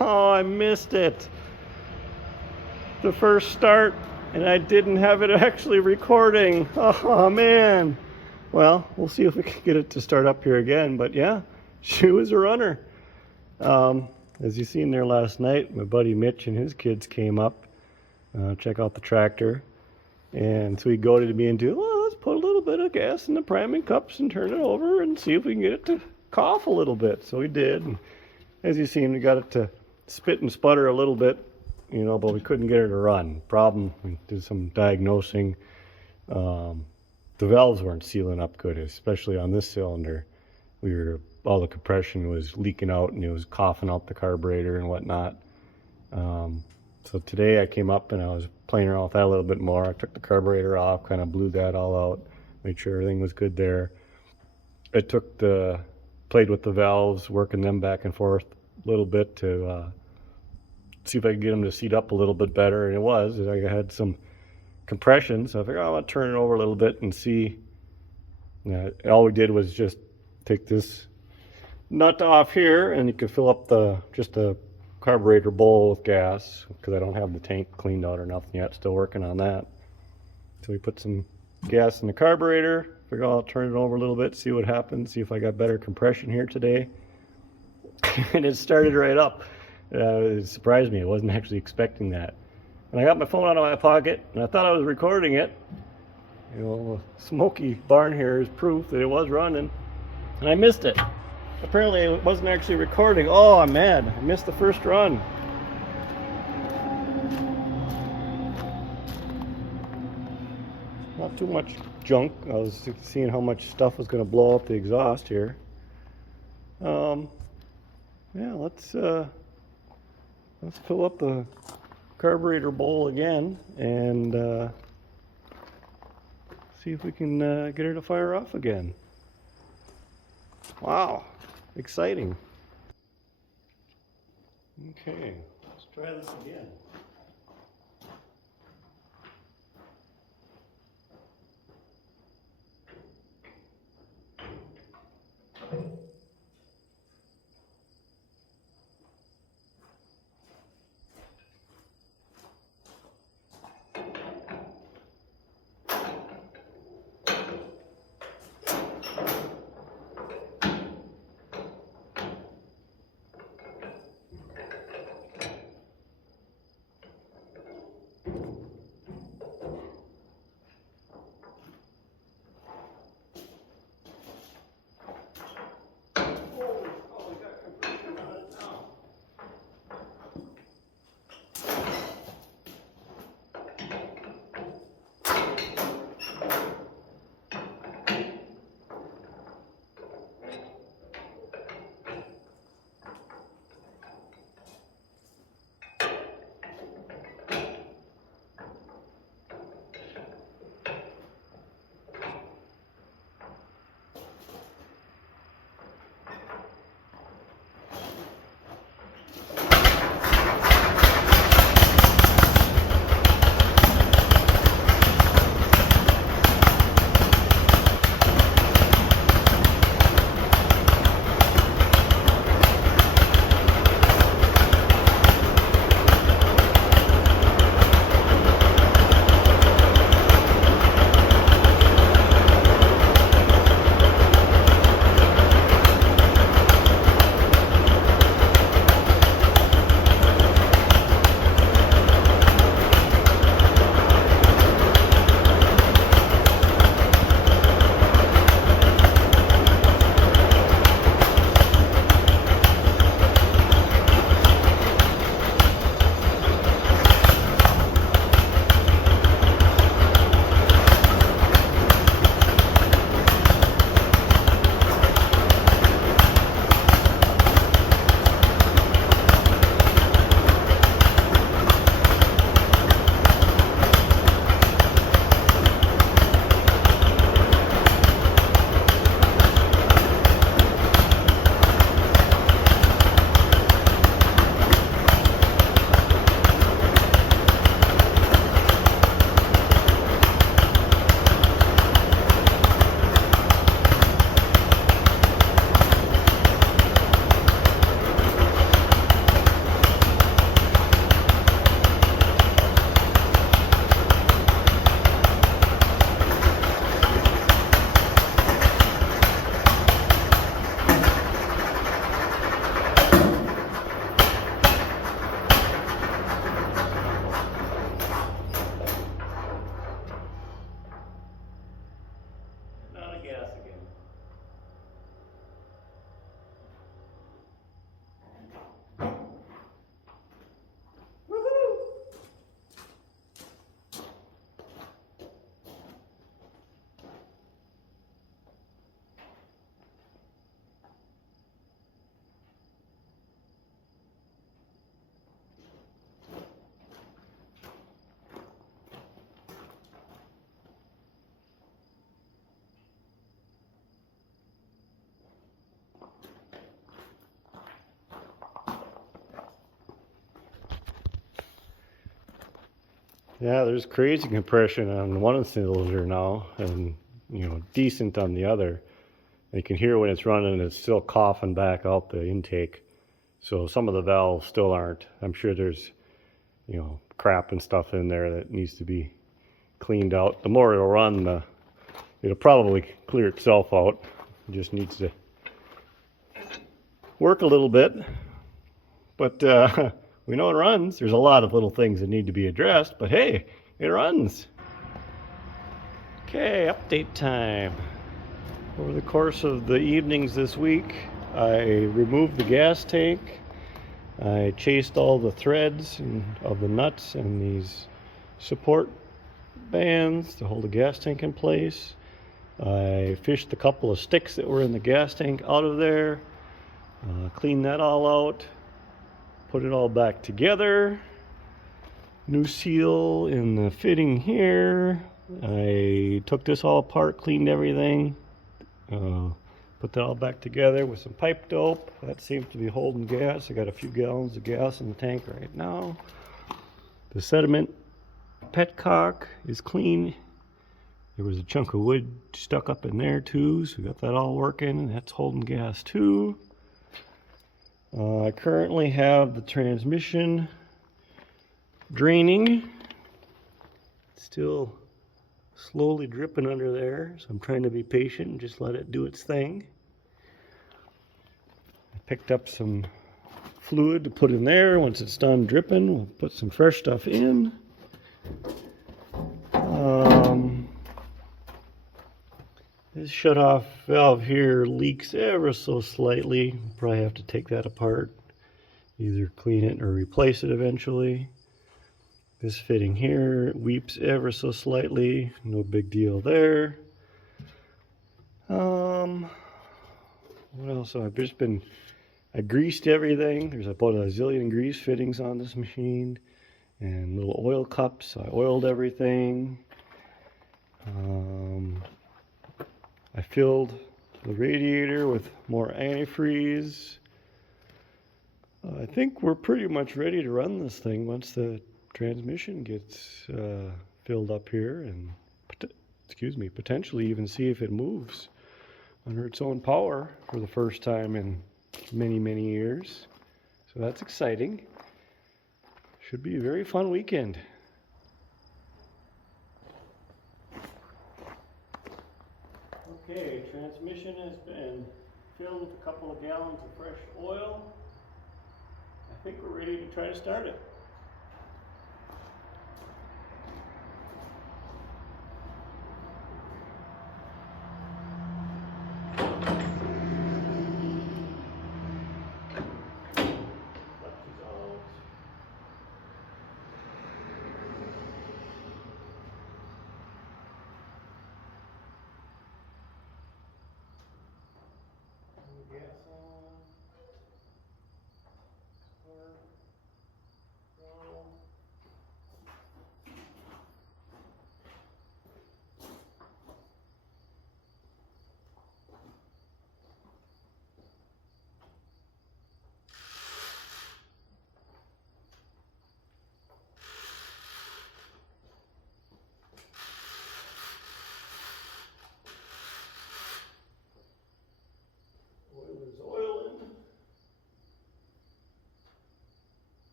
Oh, I missed it. The first start, and I didn't have it actually recording. Oh, man. Well, we'll see if we can get it to start up here again. But yeah, she was a runner. As you seen there last night, my buddy Mitch and his kids came up, check out the tractor. And so he goaded me into, well, let's put a little bit of gas in the priming cups and turn it over and see if we can get it to cough a little bit. So we did. And as you seen, we got it to spit and sputter a little bit, but we couldn't get it to run. Problem, we did some diagnosing. The valves weren't sealing up good, especially on this cylinder. All the compression was leaking out and it was coughing out the carburetor and whatnot. So today I came up and I was playing around with that a little bit more. I took the carburetor off, kind of blew that all out, made sure everything was good there. I played with the valves, working them back and forth a little bit to see if I could get them to seat up a little bit better, and it was. I had some compression, so I figured, I'm going to turn it over a little bit and see. All we did was just take this nut off here, and you could fill up just the carburetor bowl with gas, because I don't have the tank cleaned out or nothing yet. Still working on that. So we put some gas in the carburetor. Figure I'll turn it over a little bit, see what happens, see if I got better compression here today. And it started right up. It surprised me. I wasn't actually expecting that. And I got my phone out of my pocket, and I thought I was recording it. The smoky barn here is proof that it was running, and I missed it. Apparently it wasn't actually recording. Oh, I'm mad. I missed the first run. Not too much junk. I was seeing how much stuff was going to blow up the exhaust here. Yeah, let's fill up the carburetor bowl again and see if we can get her to fire off again. Wow, exciting. Okay, let's try this again. Yeah, there's crazy compression on one cylinder now, and decent on the other. And you can hear when it's running, it's still coughing back out the intake. So some of the valves still aren't. I'm sure there's, crap and stuff in there that needs to be cleaned out. The more it'll run, it'll probably clear itself out. It just needs to work a little bit. But we know it runs. There's a lot of little things that need to be addressed, but hey, it runs. Okay, update time. Over the course of the evenings this week, I removed the gas tank. I chased all the threads of the nuts and these support bands to hold the gas tank in place. I fished a couple of sticks that were in the gas tank out of there, cleaned that all out, put it all back together. New seal in the fitting here. I took this all apart, cleaned everything, put that all back together with some pipe dope. That seems to be holding gas. I got a few gallons of gas in the tank right now. The sediment petcock is clean. There was a chunk of wood stuck up in there too, so we got that all working, and that's holding gas too. I currently have the transmission draining. It's still slowly dripping under there, so I'm trying to be patient and just let it do its thing. I picked up some fluid to put in there. Once it's done dripping, we'll put some fresh stuff in. This shut-off valve here leaks ever so slightly. Probably have to take that apart, either clean it or replace it eventually. This fitting here weeps ever so slightly, no big deal there. What else? So I greased everything. There's about a zillion grease fittings on this machine, and little oil cups. I oiled everything. I filled the radiator with more antifreeze. I think we're pretty much ready to run this thing once the transmission gets filled up here, and potentially even see if it moves under its own power for the first time in many years. So that's exciting. Should be a very fun weekend. Okay, transmission has been filled with a couple of gallons of fresh oil. I think we're ready to try to start it. Gas on.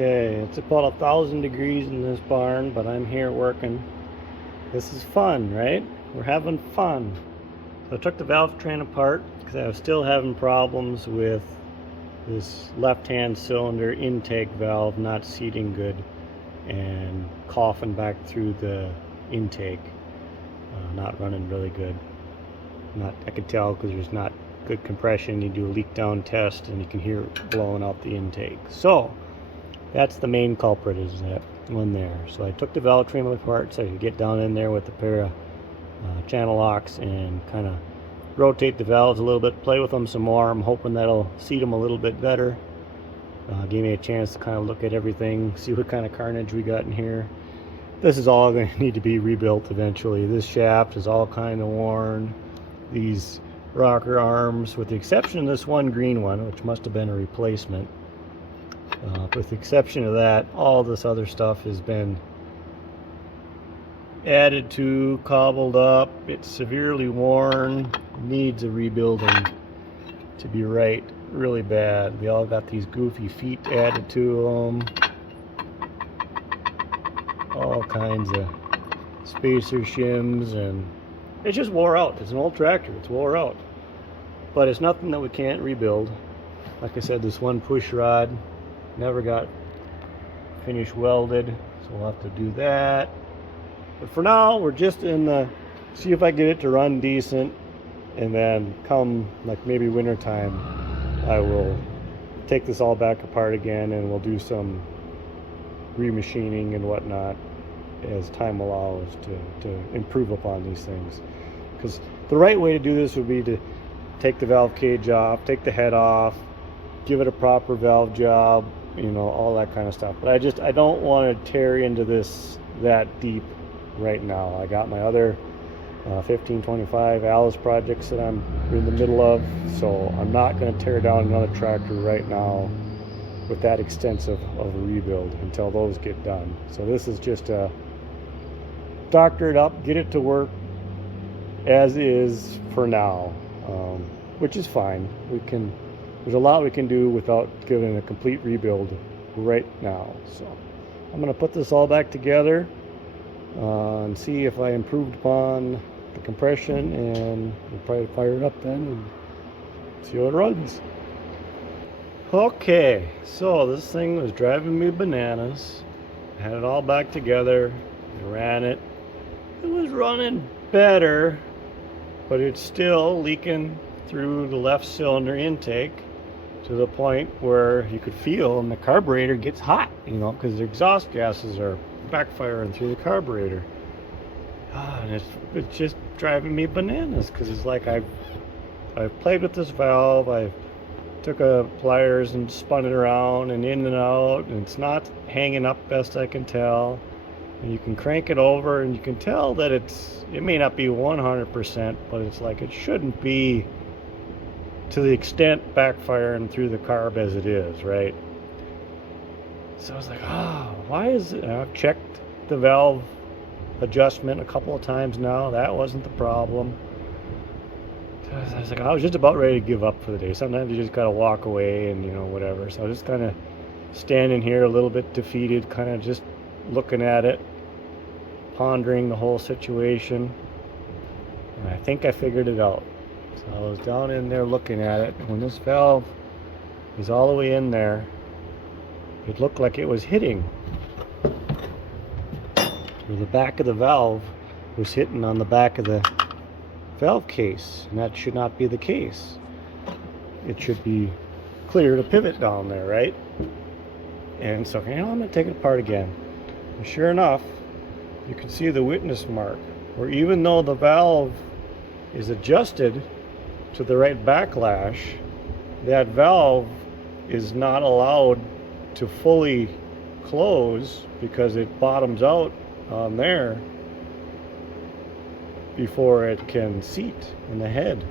Okay, it's about 1,000 degrees in this barn, but I'm here working. This is fun, right? We're having fun. So I took the valve train apart because I was still having problems with this left-hand cylinder intake valve not seating good and coughing back through the intake, not running really good. I could tell because there's not good compression. You do a leak down test and you can hear it blowing out the intake. So that's the main culprit, is that one there. So I took the valve train apart so I could get down in there with a pair of channel locks and kind of rotate the valves a little bit, play with them some more. I'm hoping that'll seat them a little bit better. Gave me a chance to kind of look at everything, see what kind of carnage we got in here. This is all going to need to be rebuilt eventually. This shaft is all kind of worn. These rocker arms, with the exception of this one green one, which must have been a replacement, with the exception of that, all this other stuff has been added to, cobbled up. It's severely worn, needs a rebuilding to be right really bad. They all got these goofy feet added to them, all kinds of spacer shims, and it just wore out. It's an old tractor, it's wore out, but it's nothing that we can't rebuild. Like I said, this one push rod never got finished welded, so we'll have to do that. But for now, we're just in the, see if I get it to run decent, and then come like maybe winter time, I will take this all back apart again and we'll do some remachining and whatnot as time allows to improve upon these things. Because the right way to do this would be to take the valve cage off, take the head off, give it a proper valve job, you know, all that kind of stuff. But I don't want to tear into this that deep right now. I got my other 1525 Alice projects that I'm in the middle of, so I'm not going to tear down another tractor right now with that extensive of a rebuild until those get done. So this is just a doctor it up, get it to work as is for now, which is fine. There's a lot we can do without giving a complete rebuild right now. So I'm going to put this all back together and see if I improved upon the compression, and we'll probably fire it up then and see how it runs. Okay, so this thing was driving me bananas. I had it all back together, I ran it. It was running better, but it's still leaking through the left cylinder intake to the point where you could feel, and the carburetor gets hot, you know, because the exhaust gases are backfiring through the carburetor. And it's just driving me bananas, because it's like I've played with this valve. I took a pliers and spun it around and in and out, and it's not hanging up best I can tell. And you can crank it over and you can tell that it may not be 100%, but it's like it shouldn't be to the extent backfiring through the carb as it is, right? So I was like, why is it? I've checked the valve adjustment a couple of times now. That wasn't the problem. So I was like, I was just about ready to give up for the day. Sometimes you just gotta walk away and, you know, whatever. So I was just kind of standing here a little bit defeated, kind of just looking at it, pondering the whole situation. And I think I figured it out. So I was down in there looking at it. When this valve is all the way in there, it looked like it was hitting. The back of the valve was hitting on the back of the valve case, and that should not be the case. It should be clear to pivot down there, right? And so, you know, I'm going to take it apart again. And sure enough, you can see the witness mark, where even though the valve is adjusted to the right backlash, that valve is not allowed to fully close because it bottoms out on there before it can seat in the head.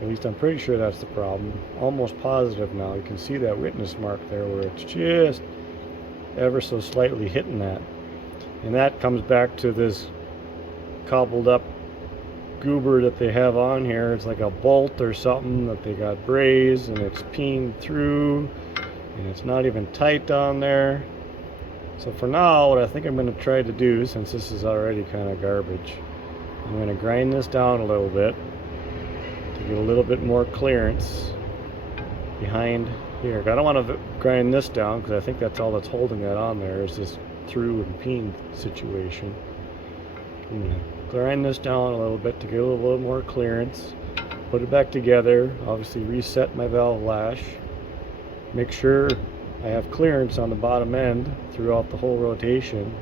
At least I'm pretty sure that's the problem. Almost positive now. You can see that witness mark there where it's just ever so slightly hitting that. And that comes back to this cobbled up goober that they have on here. It's like a bolt or something that they got brazed, and it's peened through, and it's not even tight down there. So for now, what I think I'm going to try to do, since this is already kind of garbage, I'm going to grind this down a little bit to get a little bit more clearance behind here. I don't want to grind this down because I think that's all that's holding that on there is this through and peen situation. I'm going to grind this down a little bit to get a little more clearance. Put it back together. Obviously reset my valve lash. Make sure I have clearance on the bottom end throughout the whole rotation.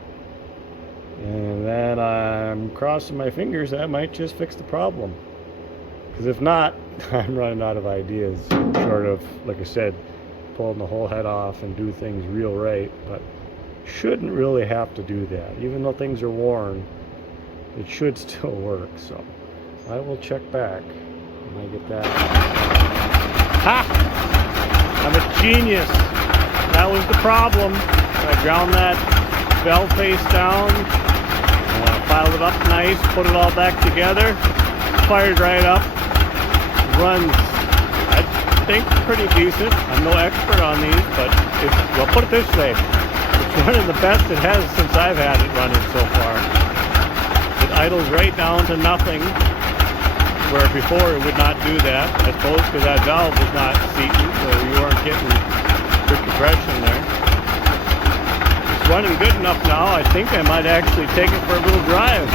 And then I'm crossing my fingers that might just fix the problem. Because if not, I'm running out of ideas. Short of, like I said, pulling the whole head off and do things real right. But shouldn't really have to do that. Even though things are worn, it should still work. So I will check back when I get that. Ha! I'm a genius. That was the problem. I ground that valve face down, filed it up nice, put it all back together, fired right up. Runs, I think, pretty decent. I'm no expert on these, but well, put it this way. It's running the best it has since I've had it running so far. It idles right down to nothing, where before it would not do that. I suppose because that valve was not seating, so you weren't getting good compression there. It's running good enough now. I think I might actually take it for a little drive.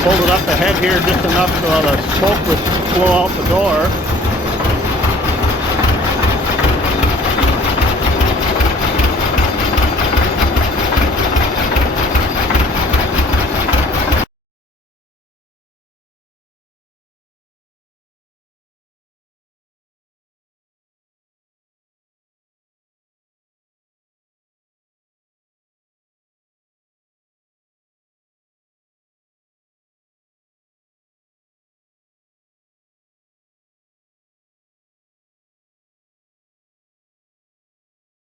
Pulled it up ahead here just enough so the smoke would blow out the door.